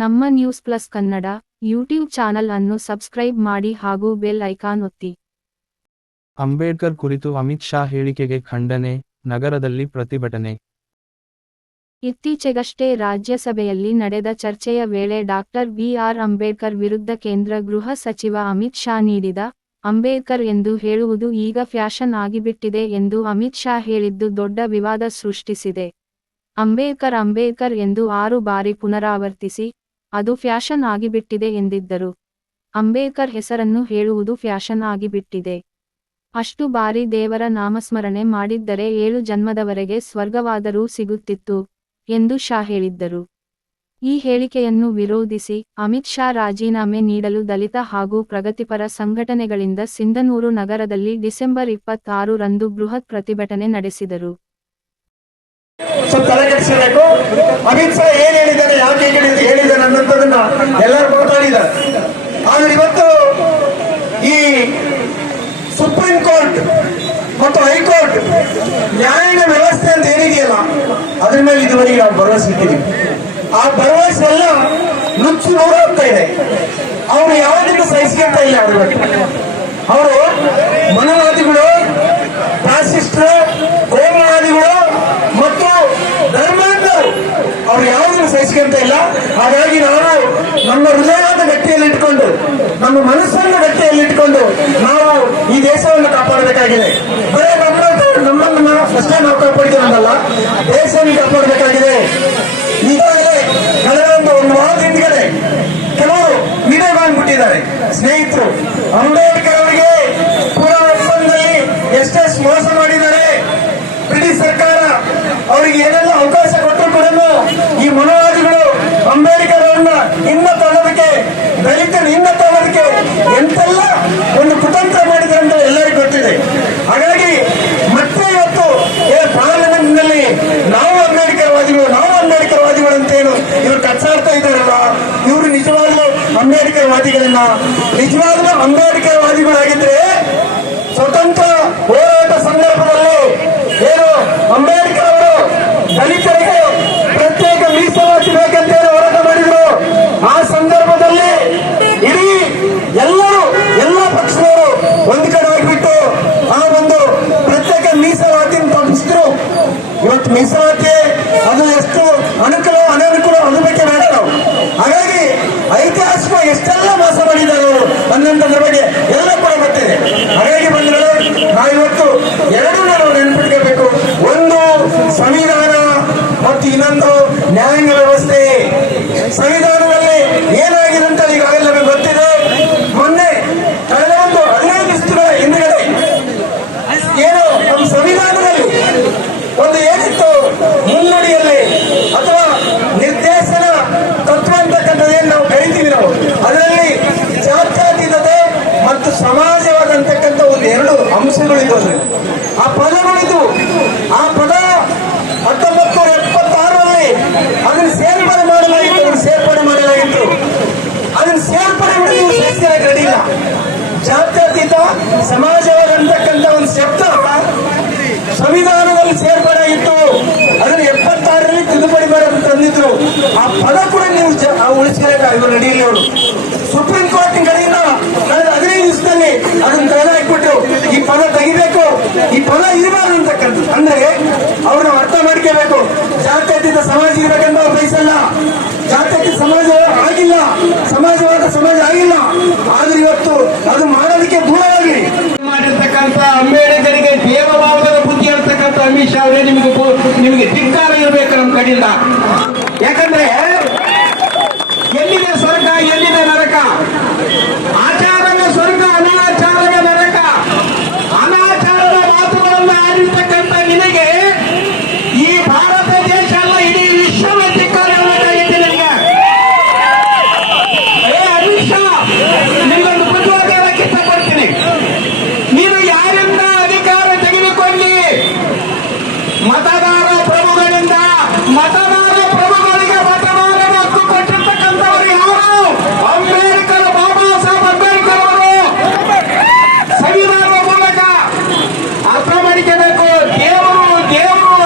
ನಮ್ಮ news plus Kannada YouTube channel ಅನ್ನು subscribe ಮಾಡಿ ಹಾಗೂ ಬೆಲ್ ಐಕಾನ್ ಒತ್ತಿ. ಅಂಬೇಡ್ಕರ್ ಕುರಿತು ಅಮಿತ್ ಶಾ ಹೇಳಿಕೆಗೆ ಖಂಡನೆ, ನಗರದಲ್ಲಿ ಪ್ರತಿಭಟನೆ. ಇತ್ತೀಚೆಗಷ್ಟೇ ರಾಜ್ಯಸಭೆಯಲ್ಲಿ ನಡೆದ ಚರ್ಚೆಯ ವೇಳೆ ಡಾಕ್ಟರ್ ಬಿ.ಆರ್. ಅಂಬೇಡ್ಕರ್ ವಿರುದ್ಧ ಕೇಂದ್ರ ಗೃಹ ಸಚಿವ ಅಮಿತ್ ಶಾ ನೀಡಿದ ಅಂಬೇಡ್ಕರ್ ಎಂದು ಹೇಳುವುದು ಈಗ ಫ್ಯಾಷನ್ ಆಗಿಬಿಟ್ಟಿದೆ ಎಂದು ಅಮಿತ್ ಶಾ ಹೇಳಿದ್ದು ದೊಡ್ಡ ವಿವಾದ ಸೃಷ್ಟಿಸಿದೆ. ಅಂಬೇಡ್ಕರ್ ಎಂದು 6 ಬಾರಿ ಪುನರಾವರ್ತಿಸಿ, ಅದು ಫ್ಯಾಷನ್ ಆಗಿಬಿಟ್ಟಿದೆ ಎಂದಿದ್ದರು. ಅಂಬೇಡ್ಕರ್ ಹೆಸರನ್ನು ಹೇಳುವುದು ಫ್ಯಾಷನ್ ಆಗಿಬಿಟ್ಟಿದೆ. ಅಷ್ಟು ಬಾರಿ ದೇವರ ನಾಮಸ್ಮರಣೆ ಮಾಡಿದ್ದರೆ 7 ಜನ್ಮದವರೆಗೆ ಸ್ವರ್ಗವಾದರೂ ಸಿಗುತ್ತಿತ್ತು ಎಂದು ಶಾ ಹೇಳಿದ್ದರು. ಈ ಹೇಳಿಕೆಯನ್ನು ವಿರೋಧಿಸಿ ಅಮಿತ್ ಶಾ ರಾಜೀನಾಮೆ ನೀಡಲು ದಲಿತ ಹಾಗೂ ಪ್ರಗತಿಪರ ಸಂಘಟನೆಗಳಿಂದ ಸಿಂಧನೂರು ನಗರದಲ್ಲಿ ಡಿಸೆಂಬರ್ 26 ರಂದು ಬೃಹತ್ ಪ್ರತಿಭಟನೆ ನಡೆಸಿದರು. ತಲೆಕೆಡಿಸಬೇಕು. ಅಮಿತ್ ಶಾ ಏನ್ ಹೇಳಿದ್ದಾರೆ, ಯಾಕೆ ಹೇಳಿದ್ದಾರೆ ಅನ್ನೋದನ್ನ ಎಲ್ಲರೂ ಮಾತಾಡಿದ್ದಾರೆ. ಆದ್ರೆ ಇವತ್ತು ಈ ಸುಪ್ರೀಂ ಕೋರ್ಟ್ ಮತ್ತು ಹೈಕೋರ್ಟ್ ನ್ಯಾಯಾಂಗ ವ್ಯವಸ್ಥೆ ಅಂತ ಏನಿದೆಯಲ್ಲ, ಅದ್ರ ಮೇಲೆ ಇದುವರೆಗೆ ನಾವು ಭರವಸೆ ಇಟ್ಟಿದ್ದೀವಿ. ಆ ಭರವಸೆ ಎಲ್ಲ ನುಚ್ಚು ನೋಡೋಗ್ತಾ ಇದೆ. ಅವರು ಯಾವುದಕ್ಕೂ ಸಹಿಸ್ಕೊಂತ ಇಲ್ಲ. ಅವರು ಮನವಾದಿಗಳು, ಫ್ಯಾಸಿಸ್ಟರು, ಕೋಮುವಾದಿಗಳು ಮತ್ತು ಧರ್ಮಾಂಧರು, ಅವ್ರು ಯಾವುದನ್ನು ಸಹಿಸ್ಕೊಂತ ಇಲ್ಲ. ಹಾಗಾಗಿ ನಾವು ನಮ್ಮ ಹೃದಯದ ಗಟ್ಟಿಯಲ್ಲಿಟ್ಕೊಂಡು, ನಮ್ಮ ಮನಸ್ಸನ್ನು ಗಟ್ಟಿಯಲ್ಲಿಟ್ಕೊಂಡು ನಾವು ಈ ದೇಶವನ್ನು ಕಾಪಾಡಬೇಕಾಗಿದೆ. ಬರೇ ನಮ್ಮನ್ನು ಅಷ್ಟೇ ನಾವು ಕಾಪಾಡಿಕೊಳ್ಳೋದಲ್ಲ, ದೇಶವನ್ನು ಕಾಪಾಡಬೇಕಾಗಿದೆ. ಈಗಾಗಲೇ ಕಳೆದ ಒಂದು ವಾರದ ಹಿಂದ್ಗಡೆ ಕೆಲವರು ವಿಡಿಯೋ ಮಾಡಿಬಿಟ್ಟಿದ್ದಾರೆ. ಸ್ನೇಹಿತರು, ಅಂಬೇಡ್ಕರ್ ಅವರಿಗೆ ಪೂರ ಒಪ್ಪಂದದಲ್ಲಿ ಎಷ್ಟೆಷ್ಟು ಮೋಸ ಮಾಡಿದ್ದಾರೆ. ಬ್ರಿಟಿಷ್ ಸರ್ಕಾರ ಅವರಿಗೆ ಏನೆಲ್ಲ ಅವಕಾಶ ಕೊಟ್ಟರು ಕೂಡ ಈ ಮನೋವಾದಿಗಳು ಅಂಬೇಡ್ಕರ್ ಅವರನ್ನ ಹಿಂದ ತಳ್ಳೋದಕ್ಕೆ, ದಲಿತರು ಹಿಂದ ತಳ್ಳೋದಕ್ಕೆ ಎಂತೆಲ್ಲ ಒಂದು ಕುತಂತ್ರ ಮಾಡಿದ್ದಾರೆ ಅಂತ ಎಲ್ಲರಿಗೂ ಗೊತ್ತಿದೆ. ಹಾಗಾಗಿ ಮತ್ತೆ ಇವತ್ತು ಪಾರ್ಲಿಮೆಂಟ್ ನಲ್ಲಿ ನಾವು ಅಂಬೇಡ್ಕರ್ ವಾದಿಗಳು ಅಂತೇನು ಇವರು ಕಚ್ಚಾಡ್ತಾ ಇದ್ದಾರಲ್ಲ, ಇವರು ನಿಜವಾಗ್ಲೂ ಅಂಬೇಡ್ಕರ್ ವಾದಿಗಳನ್ನ, ನಿಜವಾಗ್ಲೂ ಅಂಬೇಡ್ಕರ್ ವಾದಿಗಳಾಗಿದ್ರೆ ಸ್ವತಂತ್ರ ಹೋರಾಟ ಸಂದರ್ಭದಲ್ಲಿ ಏನು ಅಂಬೇಡ್ಕರ್ ಅವರು ದಲಿತರಿಗೆ ಪ್ರತ್ಯೇಕ ಮೀಸಲಾತಿ ಬೇಕಂತ ಹೋರಾಟ ಮಾಡಿದ್ರು. ಆ ಸಂದರ್ಭದಲ್ಲಿ ಇಡೀ ಎಲ್ಲ ಪಕ್ಷದವರು ಒಂದು ಕಡೆ ಆಗಿಬಿಟ್ಟು ಆ ಒಂದು ಪ್ರತ್ಯೇಕ ಮೀಸಲಾತಿಯನ್ನು ತಪ್ಪಿಸಿದ್ರು. ಇವತ್ತು ಮೀಸಲಾತಿ ಅದು ಎಷ್ಟು ಅನನುಕೂಲ ಅದ್ರ ಬಗ್ಗೆ ಬೇಡ ನಾವು. ಹಾಗಾಗಿ ಐತಿಹಾಸಿಕ ಎಷ್ಟೆಲ್ಲ ಮೋಸ ಮಾಡಿದ್ದಾರೆ ಅವರು ಅನ್ನೋದ್ರ ಬಗ್ಗೆ ಎಲ್ಲ ಕೂಡ ಗೊತ್ತಿದೆ. ಹಾಗಾಗಿ ಬಂದ್ರೆ ನಾವಿವತ್ತು ಎರಡೂ ನಾವು ನೆನಪಿಟ್ಕೋಬೇಕು. ಒಂದು ಸಂವಿಧಾನ ಮತ್ತು ಇನ್ನೊಂದು ನ್ಯಾಯಾಂಗ ವ್ಯವಸ್ಥೆ. ಸಂವಿಧಾನದಲ್ಲಿ ಏನಾಗಿದೆ ಅಂತ ಈಗಾಗಲೇ ನಮಗೆ ಗೊತ್ತಿದೆ. ಮೊನ್ನೆ ಕಳೆದ ಒಂದು 15 ದಿವಸಗಳ ಹಿಂದುಗಡೆ ಏನು ನಮ್ಮ ಸಂವಿಧಾನದಲ್ಲಿ ಒಂದು ಏನಿತ್ತು ಮುನ್ನುಡಿಯಲ್ಲಿ ಅಥವಾ ನಿರ್ದೇಶನ ತತ್ವ ಅಂತಕ್ಕಂಥದ್ದು ಏನು ನಾವು ಕರಿತೀವಿ ನಾವು, ಅದರಲ್ಲಿ ಜಾತ್ಯತೀತತೆ ಮತ್ತು ಸಮಾಜವಾದ ಅಂತಕ್ಕಂಥ ಒಂದು 2 ಅಂಶಗಳಿದ್ವು. ಆ ಪದಗಳಿದ್ವು. ಆ ಪದ 1976ರಲ್ಲಿ ಅದನ್ನು ಸೇರ್ಪಡೆ ಮಾಡಲಾಗಿತ್ತು. ಅದನ್ನು ಸೇರ್ಪಡೆ ಮಾಡಿ ನೀವು ಸೇರಿಸಲಿಕ್ಕೆ ರೆಡಿ ಇಲ್ಲ. ಜಾತ್ಯತೀತ ಸಮಾಜವಾದ ಅಂತಕ್ಕಂಥ ಒಂದು ಶಬ್ದ ಸಂವಿಧಾನದಲ್ಲಿ ಸೇರ್ಪಡೆ ಆಗಿತ್ತು. ಅದನ್ನು 76ರಲ್ಲಿ ತಿದ್ದುಪಡಿ ಮಾಡಿ ತಂದಿದ್ರು. ಆ ಪದ ಕೂಡ ನೀವು ಉಳಿಸ್ಕೊಳ್ಳೋಕೆ ರೆಡಿಯಿಲ್ಲ ಅವರು. ಸುಪ್ರೀಂ ಕೋರ್ಟ್ ಕಡೆಯಿಂದ ಕಳೆದ 15 ದಿವಸದಲ್ಲಿ ಅದನ್ನು ತೆಗೆದಾಕ್ಬಿಟ್ಟು ಈ ಪದ ತೆಗಿಬೇಕು, ಈ ಪದ ಇರಬಾರ್ದು ಅಂತಕ್ಕಂಥ. ಅಂದ್ರೆ ಅವ್ರನ್ನ ಅರ್ಥ ಮಾಡ್ಕೋಬೇಕು. ಜಾತ್ಯತೀತ ಸಮಾಜ ಇರಬೇಕಂತ ಅವ್ರು ಬಯಸಲ್ಲ. ಜಾತ್ಯತೀತ ಸಮಾಜ ಆಗಿಲ್ಲ, ಸಮಾಜವಾದ ಸಮಾಜ ಆಗಿಲ್ಲ. ಆದ್ರೆ ಇವತ್ತು ಅದು ಮಾಡೋದಕ್ಕೆ ದೂರವಾಗಿ ಮಾಡಿರ್ತಕ್ಕಂಥ ಅಂಬೇಡ್ಕರಿಗೆ ದೇವಭಾವದ ಬುದ್ಧಿ ಅಂತಕ್ಕಂಥ ಅಮಿತ್ ಶಾ ಅವರೇ ನಿಮಗೆ ಧಿಕ್ಕಾರ ಇರಬೇಕು ನಮ್ಮ ಕಡೆಯಿಂದ. ಯಾಕಂದ್ರೆ ಎಲ್ಲಿದೆ ಸ್ವರ್ಗ, ಎಲ್ಲಿದೆ ನರಕ? ಆಚಾರದ ಸ್ವರ್ಗ, ಅನಾಚಾರದ ನರಕ. ಅನಾಚಾರದ ಮಾತುಗಳನ್ನು ಆಡಿರ್ತಕ್ಕಂಥ ನಿನಗೆ ಈ ಭಾರತ ದೇಶ ಅಲ್ಲ, ಇಡೀ ವಿಶ್ವದ ಧಿಕ್ಕಾರ ಇರಬೇಕಾಗಿತ್ತು ನಿಮಗೆ. ಅಮಿತ್ ಶಾ, ನಿಮ್ಮೊಂದು ಬುದ್ಧಿವಾದ ಹೇಳಕ್ಕೆ ಇಷ್ಟಪಡ್ತೀನಿ. ನೀನು ಯಾರಿಂದ ಅಧಿಕಾರ ತೆಗೆದುಕೊಳ್ಳಿ? ಮತದಾರ ಪ್ರಭುಗಳಿಂದ ಪ್ರಭುಗಳಿಗೆ ಮತದಾರ ಹಕ್ಕು ಕೊಟ್ಟಿರ್ತಕ್ಕಂಥವರು ಯಾರು? ಅಂಬೇಡ್ಕರ್, ಬಾಬಾ ಸಾಹೇಬ್ ಅಂಬೇಡ್ಕರ್ ಅವರು ಸಂವಿಧಾನದ ಮೂಲಕ ಅರ್ಥ ಮಾಡಿಕೊಳ್ಳಬೇಕು. ದೇವರು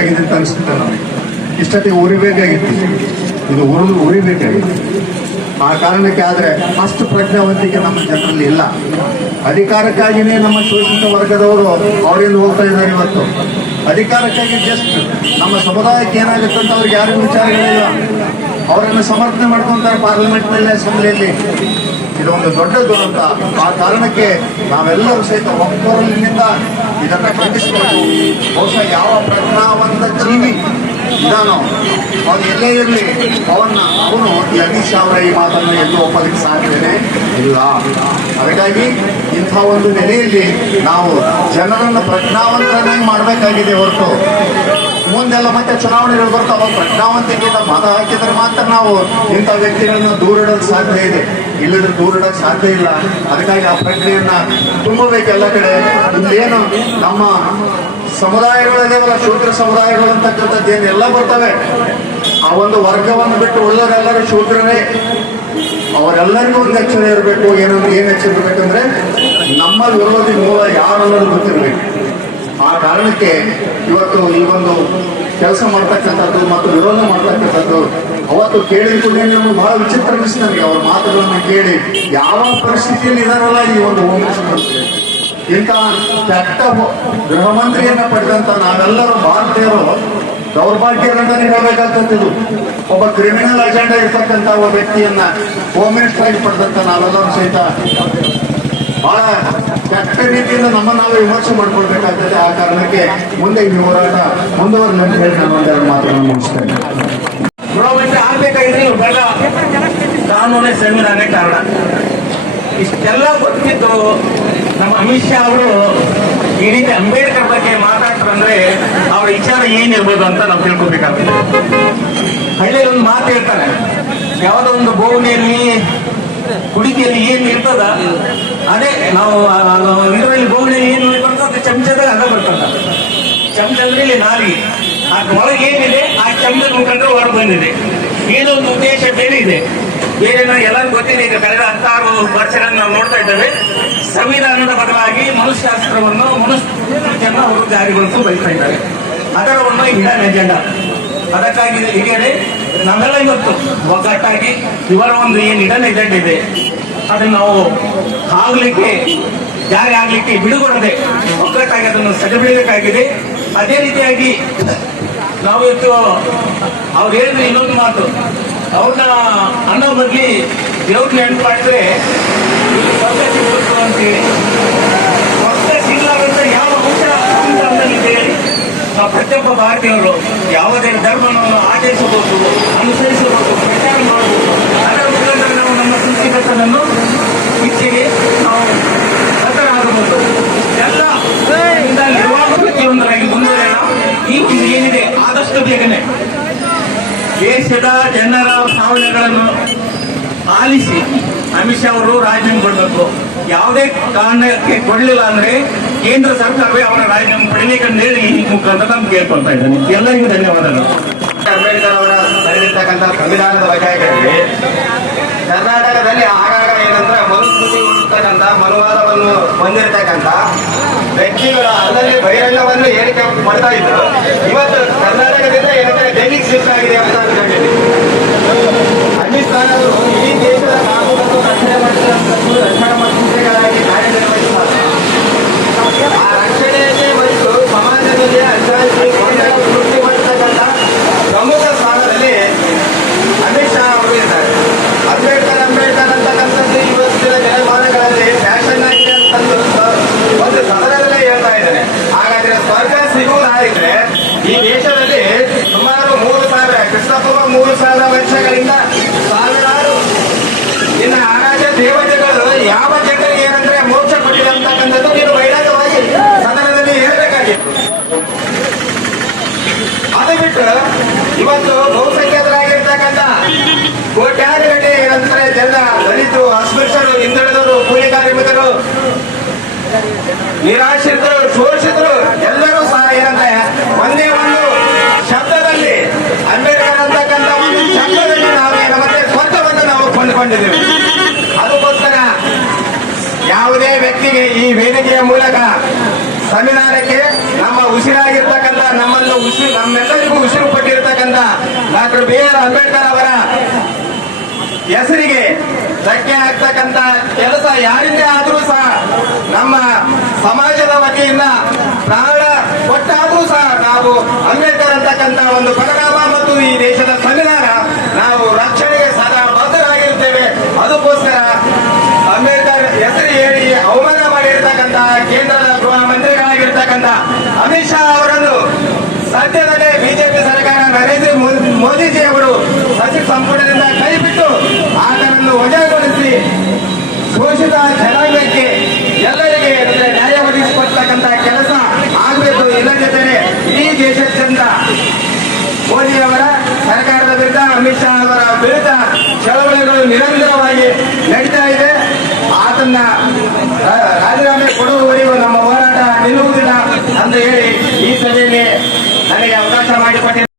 ಬೇಕಾಗಿದೆ ಅಂತ ಅನಿಸುತ್ತೆ ನಮಗೆ. ಇಷ್ಟೊತ್ತಿಗೆ ಉರಿಬೇಕಾಗಿತ್ತು, ಇದು ಉರಿಬೇಕಾಗಿತ್ತು. ಆ ಕಾರಣಕ್ಕೆ ಆದರೆ ಅಷ್ಟು ಪ್ರಜ್ಞಾವಂತಿಕೆ ನಮ್ಮ ಜನರಲ್ಲಿ ಇಲ್ಲ. ಅಧಿಕಾರಕ್ಕಾಗಿಯೇ ನಮ್ಮ ಶೋಷಿತ ವರ್ಗದವರು ಅವರಿಂದ ಹೋಗ್ತಾ ಇದ್ದಾರೆ. ಇವತ್ತು ಅಧಿಕಾರಕ್ಕಾಗಿ ಜಸ್ಟ್ ನಮ್ಮ ಸಮುದಾಯಕ್ಕೆ ಏನಾಗುತ್ತೆ ಅಂತ ಅವ್ರಿಗೆ ಯಾರಿಗೂ ವಿಚಾರಗಳಿಲ್ಲ. ಅವರನ್ನು ಸಮರ್ಥನೆ ಮಾಡ್ಕೊತಾರೆ ಪಾರ್ಲಿಮೆಂಟ್ನಲ್ಲಿ, ಅಸೆಂಬ್ಲಿಯಲ್ಲಿ. ಇದೊಂದು ದೊಡ್ಡ ದುರಂತ. ಆ ಕಾರಣಕ್ಕೆ ನಾವೆಲ್ಲರೂ ಸಹಿತ ಒಬ್ಬರಲ್ಲಿನಿಂದ ಇದನ್ನು ಖಂಡಿಸಬೇಕು. ಬಹುಶಃ ಯಾವ ಪ್ರಜ್ಞಾವಂತ ಜೀವಿ ಇದಾನೋ ಅವನು ಎಲ್ಲೇ ಇರಲಿ ಅವನು ಈ ಅಮಿತ್ ಶಾ ಅವರ ಈ ಮಾತನ್ನು ಎಲ್ಲೂ ಒಪ್ಪಲಿಕ್ಕೆ ಸಾಧ್ಯವೇ ಇಲ್ಲ. ಹಾಗಾಗಿ ಇಂಥ ಒಂದು ನೆಲೆಯಲ್ಲಿ ನಾವು ಜನರನ್ನು ಪ್ರಜ್ಞಾವಂತರನ್ನಾಗಿ ಮಾಡಬೇಕಾಗಿದೆ ಹೊರತು ಮುಂದೆಲ್ಲ ಮತ್ತೆ ಚುನಾವಣೆಗಳು ಬರ್ತಾವ, ಪ್ರಜ್ಞಾವಂತಿಕೆಯಿಂದ ಮತ ಹಾಕಿದ್ರೆ ಮಾತ್ರ ನಾವು ಇಂಥ ವ್ಯಕ್ತಿಗಳನ್ನ ದೂರಿಡೋದು ಸಾಧ್ಯ ಇದೆ, ಇಲ್ಲದ್ರೆ ದೂರಿಡೋಕೆ ಸಾಧ್ಯ ಇಲ್ಲ. ಅದಕ್ಕಾಗಿ ಆ ಪ್ರಕ್ರಿಯೆಯನ್ನ ತುಂಬಬೇಕು ಎಲ್ಲ ಕಡೆ. ಇಲ್ಲೇನು ನಮ್ಮ ಸಮುದಾಯಗಳಿದೇವಲ್ಲ, ಶೂದ್ರ ಸಮುದಾಯಗಳು ಅಂತಕ್ಕಂಥದ್ದು ಏನೆಲ್ಲ ಬರ್ತವೆ, ಆ ಒಂದು ವರ್ಗವನ್ನು ಬಿಟ್ಟು ಉಳಿದವರೆಲ್ಲರೂ ಶೂದ್ರರೇ. ಅವರೆಲ್ಲರಿಗೂ ಒಂದು ಎಚ್ಚರ ಇರಬೇಕು. ಏನು ಎಚ್ಚರ ಇರಬೇಕಂದ್ರೆ ನಮ್ಮ ವಿರೋಧಿ ಮೂಲ ಯಾರು ಅನ್ನೋದು ಗೊತ್ತಿರಬೇಕು. ಆ ಕಾರಣಕ್ಕೆ ಇವತ್ತು ಈ ಒಂದು ಕೆಲಸ ಮಾಡ್ತಕ್ಕಂಥದ್ದು ಮತ್ತು ವಿರೋಧ ಮಾಡ್ತಕ್ಕಂಥದ್ದು ಅವತ್ತು ಕೇಳಿದ ಕೂಡಲೇ ನಮ್ಗೆ ಬಹಳ ವಿಚಿತ್ರ ಅನಿಸ್ತು ನನಗೆ. ಅವ್ರ ಮಾತುಗಳನ್ನು ಕೇಳಿ ಯಾವ ಪರಿಸ್ಥಿತಿಯಲ್ಲಿ ಇದಾರಲ್ಲ ಈ ಒಂದು ಹೋಮ್ ಮಿನಿಸ್ಟರ್, ಇಂಥ ಕೆಟ್ಟ ಗೃಹ ಮಂತ್ರಿಯನ್ನ ಪಡೆದಂತ ನಾವೆಲ್ಲರೂ ಭಾರತೀಯರು ದೌರ್ಭಾಗ್ಯದಿಂದಲೇ ಹೇಳಬೇಕಾಗ್ತದ್ದು. ಒಬ್ಬ ಕ್ರಿಮಿನಲ್ ಅಜೆಂಡಾ ಇರ್ತಕ್ಕಂಥ ಒಬ್ಬ ವ್ಯಕ್ತಿಯನ್ನ ಹೋಮ್ ಮಿನಿಸ್ಟರ್ ಆಗಿ ಪಡೆದಂತ ನಾವೆಲ್ಲರೂ ಸಹಿತ ಬಹಳ ಕೆಟ್ಟ ರೀತಿಯಿಂದ ನಾವೇ ವಿಮರ್ಶೆ ಮಾಡ್ಕೊಳ್ಬೇಕಾಗ್ತದೆ. ಆ ಕಾರಣಕ್ಕೆ ಮುಂದೆ ಈ ಹೋರಾಟ ಮುಂದುವರಲಿ ಅಂತ ಹೇಳಿ ನಾನು ಒಂದೆರಡು ಮಾತನ್ನು ಮುಗಿಸ್ತೇನೆ. ಗೃಹಮಂತ್ರಿ ಆಗ್ಬೇಕಾಗಿದ್ರೆ ಬಹಳ ಕಾನೂನೇ ಸಂವಿಧಾನ ಕಾರಣ. ಇಷ್ಟೆಲ್ಲ ಗೊತ್ತಿದ್ದು ನಮ್ಮ ಅಮಿತ್ ಶಾ ಅವರು ಈ ರೀತಿ ಅಂಬೇಡ್ಕರ್ ಬಗ್ಗೆ ಮಾತಾಡ್ತಾರಂದ್ರೆ ಅವ್ರ ವಿಚಾರ ಏನಿರ್ಬೋದು ಅಂತ ನಾವು ತಿಳ್ಕೊಬೇಕಾಗ್ತದೆ. ಹಳ್ಳಿಯಲ್ಲಿ ಒಂದು ಮಾತು ಹೇಳ್ತಾರೆ, ಯಾವುದೋ ಒಂದು ಬೋವಣಿಯಲ್ಲಿ ಕುಡಿಕೆಯಲ್ಲಿ ಏನು ಇರ್ತದ ಅದೇ ನಾವು ಇದರಲ್ಲಿ ಬೋವಣಿಯಲ್ಲಿ ಏನು ಬರ್ತದೆ ಚಮಚದಾಗ ಅದ ಬರ್ತದ. ಚಮಚದಲ್ಲಿ ಇಲ್ಲಿ ನಾಲಿಗೆ, ಅದ್ರ ಒಳಗೆ ಏನಿದೆ ಆ ಚಮಚದ ಮುಖಂಡ್ರೆ ಹೊರಗೆ ಬಂದಿದೆ. ಏನೋ ಒಂದು ಉದ್ದೇಶ ಬೇರೆ ಇದೆ. ಬೇರೆ ಎಲ್ಲರೂ ಗೊತ್ತಿದೆ. ಈಗ ಕಳೆದ 16 ವರ್ಷಗಳನ್ನು ನಾವು ನೋಡ್ತಾ ಇದ್ದೇವೆ. ಸಂವಿಧಾನದ ಬದಲಾಗಿ ಮನುಷ್ಯಶಾಸ್ತ್ರವನ್ನು ಮನುಷ್ಯನ ಅವರು ಜಾರಿಗೊಳಿಸಲು ಬಯಸ್ತಾ ಇದ್ದಾರೆ. ಅದರ ಒಂದು ಹಿಡನ್ ಎಜೆಂಡಾ. ಅದಕ್ಕಾಗಿ ಹೀಗೆ ನಾವೆಲ್ಲ ಇವತ್ತು ಒಗ್ಗಟ್ಟಾಗಿ ಇವರ ಒಂದು ಏನು ಹಿಡನ್ ಎಜೆಂಡಾ ಇದೆ ಅದನ್ನು ನಾವು ಆಗ್ಲಿಕ್ಕೆ ಜಾರಿ ಆಗ್ಲಿಕ್ಕೆ ಬಿಡುಗೊಡದೆ ಒಗ್ಗಟ್ಟಾಗಿ ಅದನ್ನು ಸೆಳೆಬಿಡಬೇಕಾಗಿದೆ. ಅದೇ ರೀತಿಯಾಗಿ ನಾವು ಇವತ್ತು ಅವ್ರು ಹೇಳಿದ್ರೆ ಇನ್ನೊಂದು ಮಾತು, ಅವ್ರನ್ನ ಅನ್ನೋ ಬದಲಿ ದೇವ್ರನ್ನ ನೆನಪು ಮಾಡಿದ್ರೆ ಸ್ವರ್ಗ ಸಿಗಬೇಕು ಅಂತೇಳಿ. ಸ್ವರ್ಗ ಸಿಗಲಾರಂತ ಯಾವ ಅಂಶ ಅಂತ ಹೇಳಿ ನಾವು ಪ್ರತಿಯೊಬ್ಬ ಭಾರತೀಯರು ಯಾವುದೇ ಧರ್ಮವನ್ನು ಆಚರಿಸಬಹುದು, ಅನುಸರಿಸಬಹುದು, ಪ್ರಚಾರ ಮಾಡಬಹುದು. ಅದರ ಮುಖಾಂತರ ನಾವು ನಮ್ಮ ಸಂಸ್ಕೃತಿಯನ್ನು ಇಚ್ಛೆಗೆ ನಾವು ಬದ್ಧರಾಗಬಹುದು. ಎಲ್ಲ ಪ್ರತಿಯೊಂದರಾಗಿ ಮುಂದುವರೆಯೋಣ. ಈ ಒಂದು ಏನಿದೆ ಆದಷ್ಟು ಬೇಗನೆ ದೇಶದ ಜನರ ಭಾವನೆಗಳನ್ನು ಆಲಿಸಿ ಅಮಿತ್ ಶಾ ಅವರು ರಾಜೀನಾಮೆ ಕೊಡಬೇಕು. ಯಾವುದೇ ಕಾರಣಕ್ಕೆ ಕೊಡಲಿಲ್ಲ ಅಂದ್ರೆ ಕೇಂದ್ರ ಸರ್ಕಾರವೇ ಅವರ ರಾಜೀನಾಮೆ ಪಡಲಿಕ್ಕೆ ಹೇಳಿ ಈ ಮುಖಾಂತರ ನಾನು ಕೇಳ್ಕೊಳ್ತಾ ಇದ್ದೇನೆ. ಎಲ್ಲರಿಗೂ ಧನ್ಯವಾದಗಳು. ಅಂಬೇಡ್ಕರ್ ಅವರ ಬರೆದಿರ್ತಕ್ಕಂಥ ಸಂವಿಧಾನದ ಬಗ್ಗೆ ಕರ್ನಾಟಕದಲ್ಲಿ ಆಗಾಗ ಏನಂದ್ರೆ ಮನುಸ್ಮೃತಿ ಉಳಿಸ್ತಕ್ಕಂಥ ಮನುವಾದವನ್ನು ಹೊಂದಿರತಕ್ಕಂಥ ವ್ಯಕ್ತಿಗಳು ಅಲ್ಲಲ್ಲಿ ಬಹಿರಂಗವನ್ನು ಹೇಳಿಕೆ ಮಾಡ್ತಾ ಇದ್ರು. ಇವತ್ತು ಕರ್ನಾಟಕದಿಂದ ಏನಂದ್ರೆ ಡೆಲ್ಲಿಗೆ ಶಿಫ್ಟ್ ಆಗಿದೆ ಅಂತ ಅನ್ಕೊಂಡಿದ್ದೀವಿ. ಅಮಿತ್ ಶಾ ಅವರು ಈ ದೇಶದ ಕಾನೂನನ್ನು ರಕ್ಷಣೆ ಮಾಡಿದಂಥದ್ದು ರಕ್ಷಣಾ ಮಂತ್ರಿಗಳಾಗಿ ಕಾರ್ಯನಿರ್ವಹಿಸುತ್ತಾರೆ. ಆ ರಕ್ಷಣೆಯನ್ನೇ ಮತ್ತು ಸಮಾಜದಲ್ಲಿ ಅಚಾರಿಸಿ ಸೃಷ್ಟಿ ಮಾಡತಕ್ಕಂಥ ಪ್ರಮುಖ ಸ್ಥಾನದಲ್ಲಿ ಅಮಿತ್ ಶಾ ಅವರು ಇದ್ದಾರೆ. ಅಂಬೇಡ್ಕರ್ ಅಂತಕ್ಕಂಥದ್ದು ಇವತ್ತಿನ ಜನಮಾನಗಳಲ್ಲಿ ಫ್ಯಾಷನ್ ಆಗಿದೆ ಅಂತಂದು ಒಂದು ಸದನದಲ್ಲೇ ಹೇಳ್ತಾ ಇದ್ದಾರೆ. ಹಾಗಾದ್ರೆ ಸ್ವರ್ಗ ಸಿಗುವುದಾಗಿದ್ರೆ ಈ ದೇಶದಲ್ಲಿ ಸುಮಾರು 3,000 ಕ್ರಿಸ್ತಪೂರ್ವ 3,000 ವರ್ಷಗಳಿಂದ ಸಾವಿರಾರು ಇನ್ನು ಆಕಾಶ ದೇವತೆಗಳು ಯಾವ ಜನರಿಗೆ ಏನಂದ್ರೆ ಮೋಕ್ಷ ಕೊಟ್ಟಿದೆ ಅಂತಕ್ಕಂಥದ್ದು ನೀನು ಬಹಿರಂಗವಾಗಿ ಸದನದಲ್ಲಿ ಹೇಳಬೇಕಾಗಿತ್ತು. ಅದು ಬಿಟ್ಟು ಇವತ್ತು ಬಹುಸಂಖ್ಯಾತರಾಗಿರ್ತಕ್ಕಂಥ ಕೋಟ್ಯಾನುಗಟ್ಟಲೆ ಏನಂದ್ರೆ ಜನ ದಲಿತರು, ಅಸ್ಪೃಶ್ಯರು, ಹಿಂದುಳಿದವರು, ಕೂಲಿ ಕಾರ್ಮಿಕರು, ನಿರಾಶ್ರಿತರು, ಶೋಷಿತರು ಎಲ್ಲರೂ ಸಹ ಏನಂದ್ರೆ ಒಂದೇ ಒಂದು ಶಬ್ದದಲ್ಲಿ ಅಂಬೇಡ್ಕರ್ ಅಂತಕ್ಕಂಥ ಒಂದು ಶಬ್ದದಲ್ಲಿ ನಾವು ಮತ್ತೆ ಸ್ವರ್ಗವನ್ನು ನಾವು ಕೊಂಡುಕೊಂಡಿದ್ದೇವೆ. ಅದಕ್ಕೋಸ್ಕರ ಯಾವುದೇ ವ್ಯಕ್ತಿಗೆ ಈ ವೇದಿಕೆಯ ಮೂಲಕ ಸಂವಿಧಾನಕ್ಕೆ ನಮ್ಮ ಉಸಿರಾಗಿರ್ತಕ್ಕಂಥ ನಮ್ಮಲ್ಲೂ ನಮ್ಮೆಲ್ಲರಿಗೂ ಉಸಿರು ಪಟ್ಟಿರ್ತಕ್ಕಂಥ ಡಾಕ್ಟರ್ BR ಅಂಬೇಡ್ಕರ್ ಅವರ ಹೆಸರಿಗೆ ಧಕ್ಕೆ ಆಗ್ತಕ್ಕಂಥ ಕೆಲಸ ಯಾರಿಂದೇ ಆದ್ರೂ ಸಹ ನಮ್ಮ ಸಮಾಜದ ವತಿಯಿಂದ ಪ್ರಾಣ ಕೊಟ್ಟಾದ್ರೂ ಸಹ ನಾವು ಅಂಬೇಡ್ಕರ್ ಅಂತಕ್ಕಂಥ ಒಂದು ಪರಿಣಾಮ ಮತ್ತು ಈ ದೇಶದ ಸಂವಿಧಾನ ನಾವು ರಕ್ಷಣೆಗೆ ಸದಾ ಬದ್ಧರಾಗಿರ್ತೇವೆ. ಅದಕ್ಕೋಸ್ಕರ ಅಂಬೇಡ್ಕರ್ ಹೆಸರು ಹೇಳಿ ಅವಮಾನ ಮಾಡಿರ್ತಕ್ಕಂಥ ಕೇಂದ್ರದ ಗೃಹ ಮಂತ್ರಿಗಳಾಗಿರ್ತಕ್ಕಂಥ ಅಮಿತ್ ಶಾ ಅವರನ್ನು ಸದ್ಯದಲ್ಲೇ ಬಿಜೆಪಿ ಸರ್ಕಾರ ನರೇಂದ್ರ ಮೋದಿಜಿ ಅವರು ಸಚಿವ ಸಂಪುಟದಿಂದ ಕೈಬಿಟ್ಟು ಆತನನ್ನು ವಜಾಗೊಳಿಸಿ ಶೋಷಿತ ಜನಾಂಗಕ್ಕೆ ಎಲ್ಲರಿಗೆ ನ್ಯಾಯ ಒದಗಿಸಿಕೊಡ್ತಕ್ಕಂಥ ಕೆಲಸ ಆಗಬೇಕು. ಇಲ್ಲದಿದ್ದರೆ ಇಡೀ ದೇಶಾದ್ಯಂತ ಮೋದಿ ಅವರ ಸರ್ಕಾರದ ವಿರುದ್ಧ ಅಮಿತ್ ಶಾ ಅವರ ವಿರುದ್ಧ ಚಳವಳಿಗಳು ನಿರಂತರವಾಗಿ ನಡೀತಾ ಇದೆ. ಆತನ ರಾಜೀನಾಮೆ ಕೊಡ